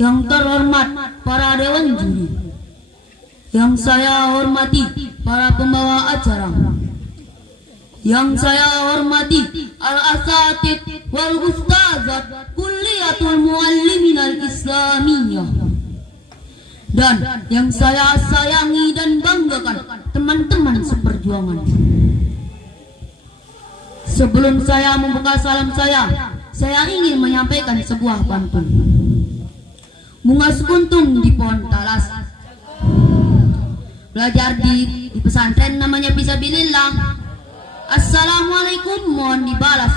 yang terhormat para dewan juri, yang saya hormati para pembawa acara, yang saya hormati al-asatid wal ustazat kulliyatul muallimin al-islamiyah, dan yang saya sayangi dan banggakan teman-teman seperjuangan. Sebelum saya membuka salam saya ingin menyampaikan sebuah pantun. Bunga sekuntum di pohon talas, belajar di pesantren namanya Fisabilillah. Assalamualaikum, mohon dibalas.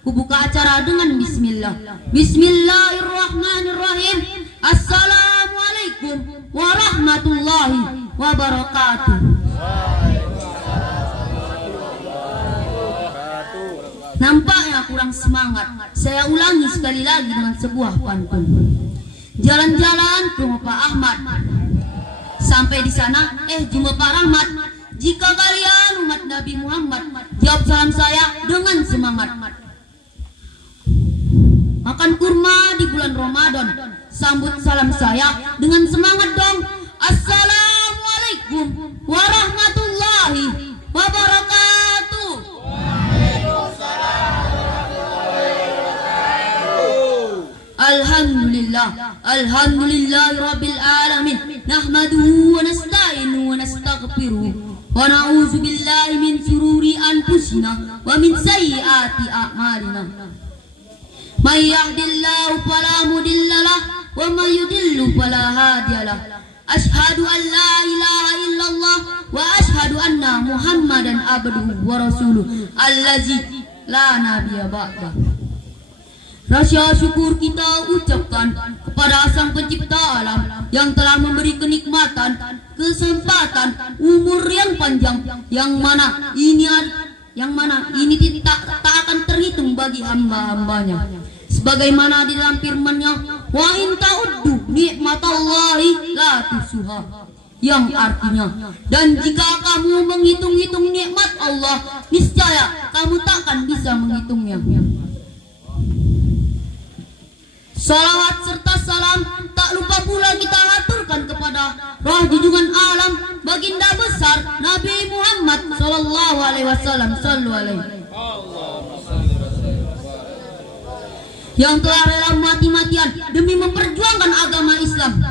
Ku buka acara dengan bismillah. Bismillahirrahmanirrahim. Assalamualaikum warahmatullahi wabarakatuh. Nampaknya kurang semangat. Saya ulangi sekali lagi dengan sebuah pantun. Jalan-jalan ke rumah Pak Ahmad. Sampai di sana, jumpa Pak Rahmat. Jika kalian umat Nabi Muhammad, jawab salam saya dengan semangat. Makan kurma di bulan Ramadan, sambut salam saya dengan semangat dong. Assalamualaikum warahmatullahi wabarakatuh. Alhamdulillah rabbil alamin, nahmaduhu wa nasta'inuhu wa nastaghfiruh wa na'udzu billahi min shururi anfusina wa min sayyiati a'malina. May yahdihillahu fala mudilla lahu wa may yudlil fala hadiya lahu. Asyhadu an la ilaha illallah wa asyhadu anna Muhammadan abduhu wa rasuluh allazi la nabiyya ba'dahu. Rasa syukur kita ucapkan kepada Sang Pencipta alam yang telah memberi kenikmatan, kesempatan, umur yang panjang, yang mana ini tak akan terhitung bagi hamba-hambanya. Sebagaimana di dalam firman-Nya, wa in ta'uddu nikmatallahi la tuhsuha, yang artinya, dan jika kamu menghitung-hitung nikmat Allah, niscaya kamu takkan bisa menghitungnya. Salawat serta salam tak lupa pula kita aturkan kepada roh junjungan alam baginda besar Nabi Muhammad sallallahu alaihi wasallam, sallu alaihi, yang telah rela mati-matian demi memperjuangkan agama Islam,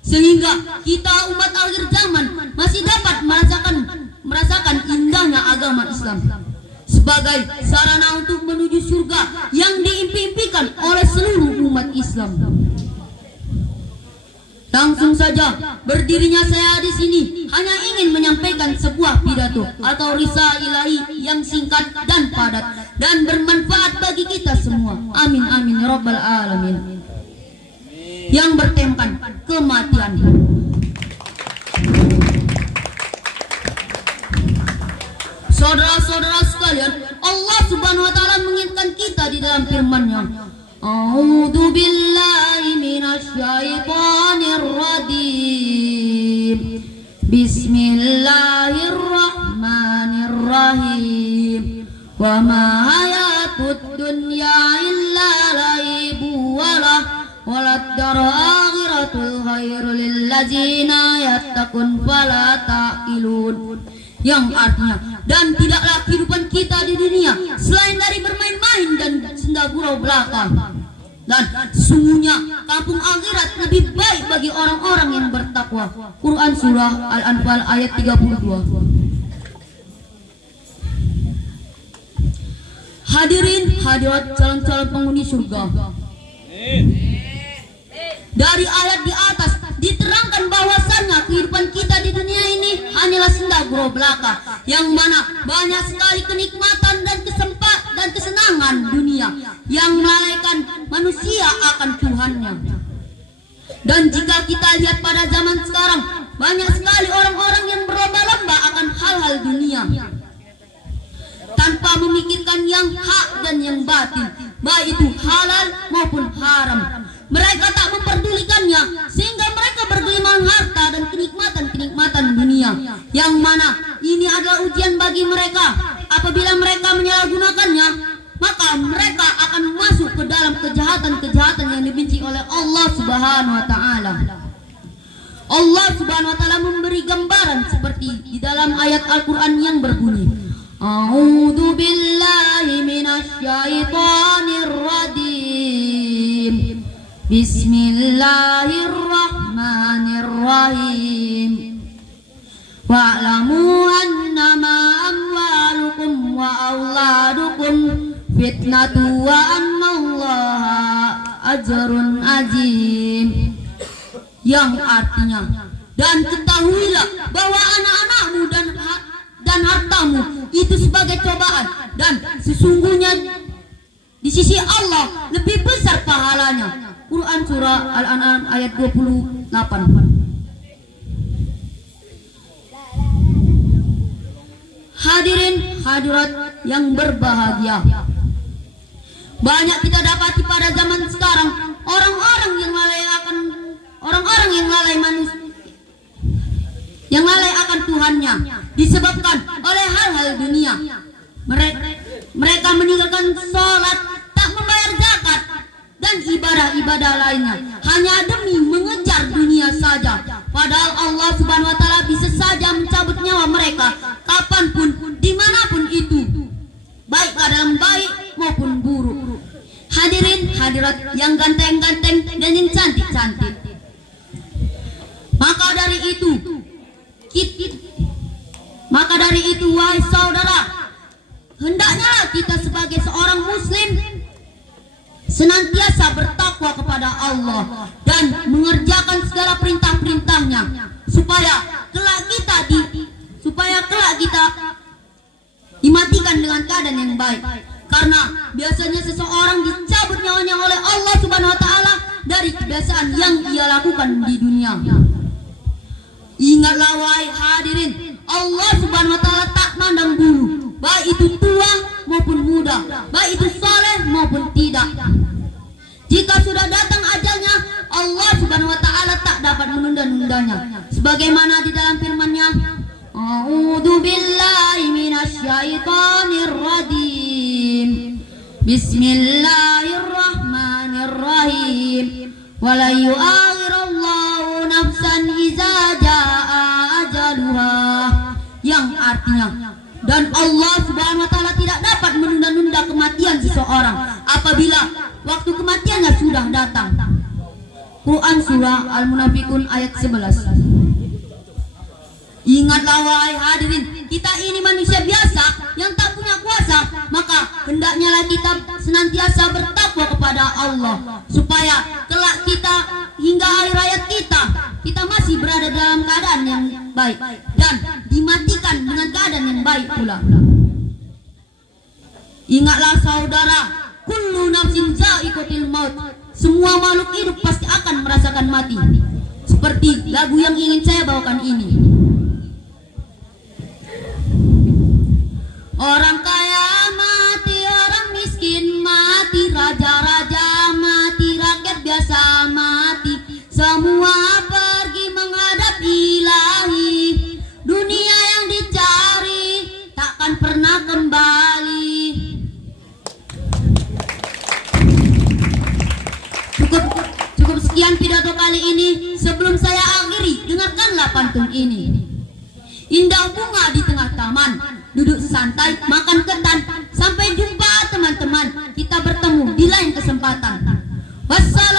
sehingga kita umat akhir zaman masih dapat merasakan indahnya agama Islam sebagai sarana untuk menuju surga yang diimpi-impikan oleh seluruh umat Islam. Langsung saja berdirinya saya di sini hanya ingin menyampaikan sebuah pidato atau risalah ilahi yang singkat dan padat dan bermanfaat bagi kita semua. Amin amin ya rabbal alamin. Yang bertemakan kematian. Saudara-saudara sekalian, Allah Subhanahu wa taala mengingatkan kita di dalam firman-Nya, A'udzu billahi minasyaitonir rajim. Bismillahirrahmanirrahim. Wa ma hayatud dunya illa laibu walad darul akhiratul khairul lil ladzina yattaqun fala taqilun. Yang artinya, dan tidaklah kehidupan kita di dunia selain dari bermain-main dan senda gurau belaka, dan sesungguhnya kampung akhirat lebih baik bagi orang-orang yang bertakwa. Quran surah Al-Anfal ayat 32. Hadirin hadirat calon-calon penghuni surga, dari ayat di atas diterangkan bahwasannya kehidupan kita di dunia ini hanyalah senda gurau belaka, yang mana banyak sekali kenikmatan dan kesenangan dunia yang melalaikan manusia akan Tuhannya. Dan jika kita lihat pada zaman sekarang, banyak sekali orang-orang yang berlomba-lomba akan hal-hal dunia tanpa memikirkan yang hak dan yang batin, baik itu halal maupun haram. Mereka tak memperdulikannya, sehingga mereka bergelimangan harta dan kenikmatan dunia, yang mana ini adalah ujian bagi mereka. Apabila mereka menyalahgunakannya, maka mereka akan masuk ke dalam kejahatan-kejahatan yang dibenci oleh oleh Allah Subhanahu wa taala. Allah Subhanahu wa taala memberi gambaran seperti di dalam ayat Al-Qur'an yang berbunyi, A'udzu billahi minasy syaithanir rajim. Bismillahirrahmanirrahim. Wa'lamu annama amwalukum wa auladukum fitnatu wa annallaha ajrun azim. Yang artinya, dan ketahuilah bahwa anak-anakmu dan hartamu itu sebagai cobaan, dan sesungguhnya di sisi Allah lebih besar pahalanya. Quran surah Al-An'am ayat 28. Hadirin hadirat yang berbahagia, banyak kita dapati pada zaman sekarang orang-orang yang lalai manusia, yang lalai akan Tuhannya disebabkan oleh hal-hal dunia. Mereka meninggalkan sholat, tak membayar zakat dan ibadah-ibadah lainnya hanya demi mengejar dunia saja. Padahal Allah Subhanahu wa taala bisa saja mencabut nyawa mereka kapanpun, dimanapun itu, baik keadaan baik maupun buruk. Hadirin hadirat yang ganteng-ganteng dan yang cantik-cantik, maka dari itu wahai saudara, hendaknya kita sebagai seorang muslim senantiasa bertakwa kepada Allah dan mengerjakan segala perintah-perintahnya, supaya kelak kita dimatikan dengan keadaan yang baik. Karena biasanya seseorang dicabut nyawanya oleh Allah Subhanahu wa taala dari kebiasaan yang ia lakukan di dunia. Ingatlah wahai hadirin, Allah Subhanahu wa taala tak mandang bulu, baik itu tua maupun muda, baik itu saleh maupun tidak. Jika sudah datang ajalnya, Allah Subhanahu wa taala tak dapat menunda-nundanya. Sebagaimana di dalam firman-Nya, A'udzu billahi minasy syaithanir rajim. Bismillahirrahmanirrahim. Wa la yu'akhirullahu nafsan idza jaa ajaluha. Yang artinya, dan Allah Subhanahu wa taala tidak dapat menunda-nunda kematian seseorang apabila waktu kematiannya sudah datang. Quran surah Al-Munafiqun ayat 11. Ingatlah wahai hadirin, kita ini manusia biasa yang tak punya kuasa, maka hendaknya kita senantiasa bertakwa kepada Allah, supaya kelak kita hingga akhir hayat kita masih berada dalam keadaan yang baik dan dimatikan dengan keadaan yang baik pula. Ingatlah saudara, kullu nafsin za'iqatul maut. Semua makhluk hidup pasti akan merasakan mati. Seperti lagu yang ingin saya bawakan ini. Orang kaya mati, orang miskin mati, raja-raja mati, rakyat biasa mati. Semua pergi menghadap Ilahi. Dunia yang dicari takkan pernah kembali. Cukup sekian pidato kali ini. Sebelum saya akhiri, dengarkanlah pantun ini. Indah bunga di tengah taman, duduk santai makan ketan. Sampai jumpa teman-teman, kita bertemu di lain kesempatan. Wassalamualaikum